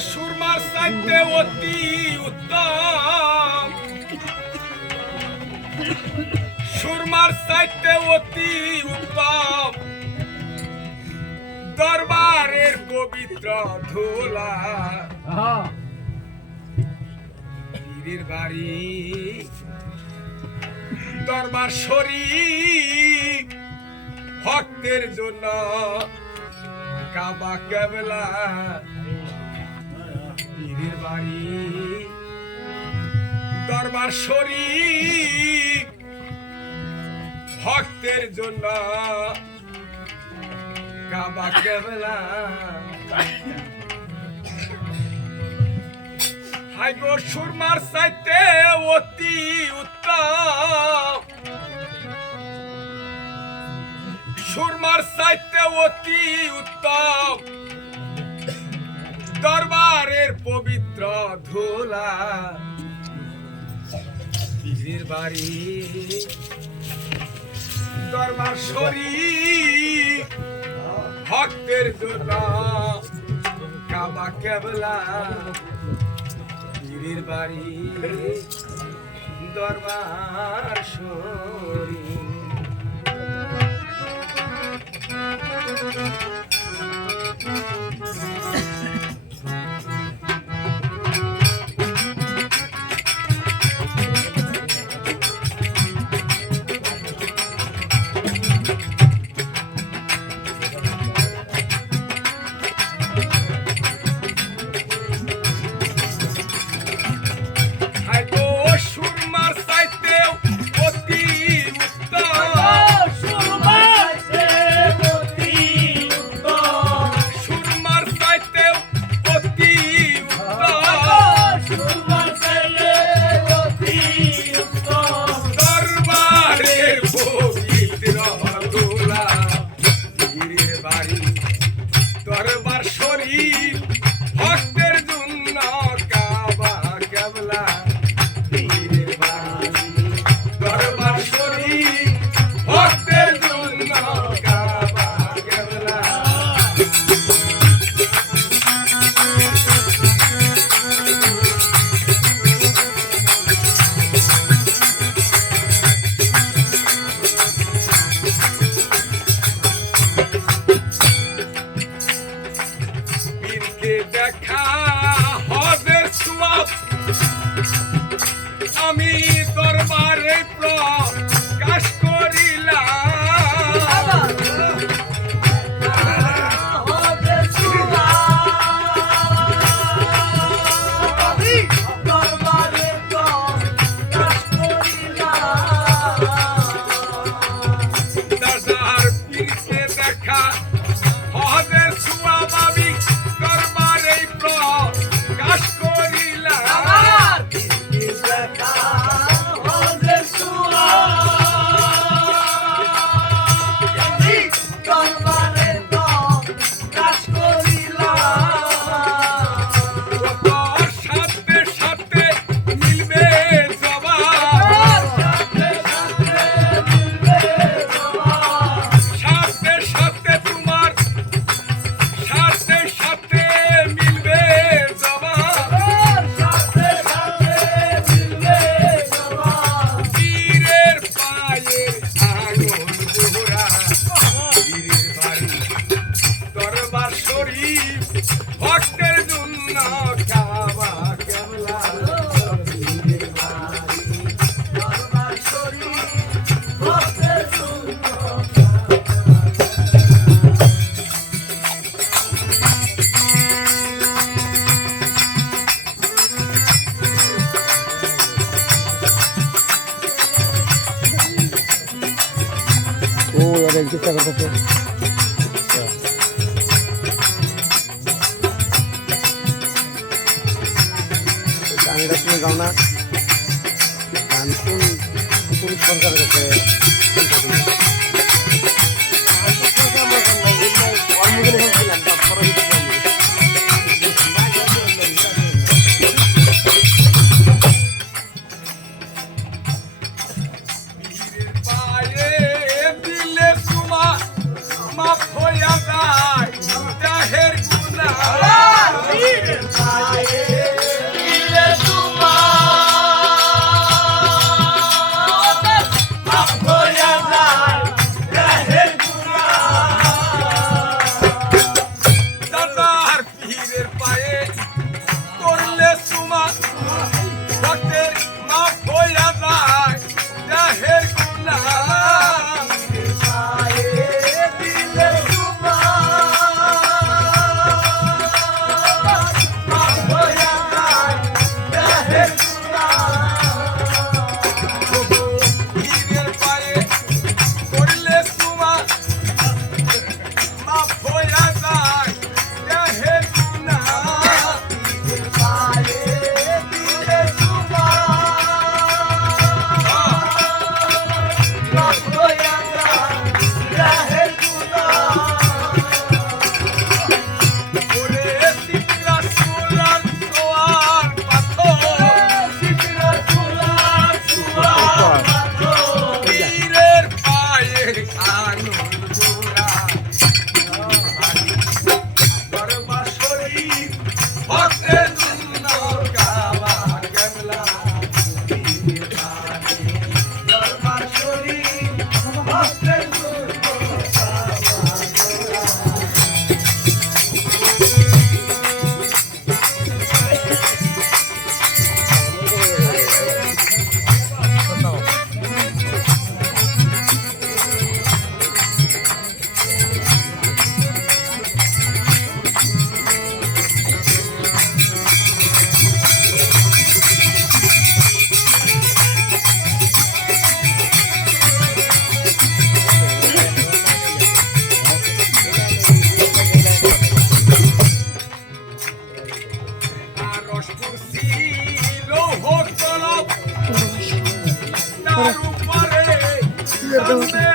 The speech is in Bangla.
সুরমার সাইতে অতি উত্তম। সুরমার সাইতে অতি উত্তম। দরবারের পবিত্র ধুলা। পীরের বাড়ি। দরবার শরীফ। ভক্তের জন্য কাবা কেবলা। পীরের বাড়ি। দরবার শরীফ ভক্তের জন্য। কাবা কেবলা। সুরমার সাইতে অতি উত্তম। সুরমার সাইতে অতি উত্তম। পবিত্র ধোলা। পীরের বাড়ি। দরবার শরীফ। ভক্তের জন্য কাবা কেবলা। পীরের বাড়ি। দরবার শরীফ। mommy. ভক্তের জন্য কাবা কেবলা পীরের বাড়ি দরবার শরীফ ভক্তের গানটা শুনে গাও না। গান কোন সরকারের কাছে। Thank you.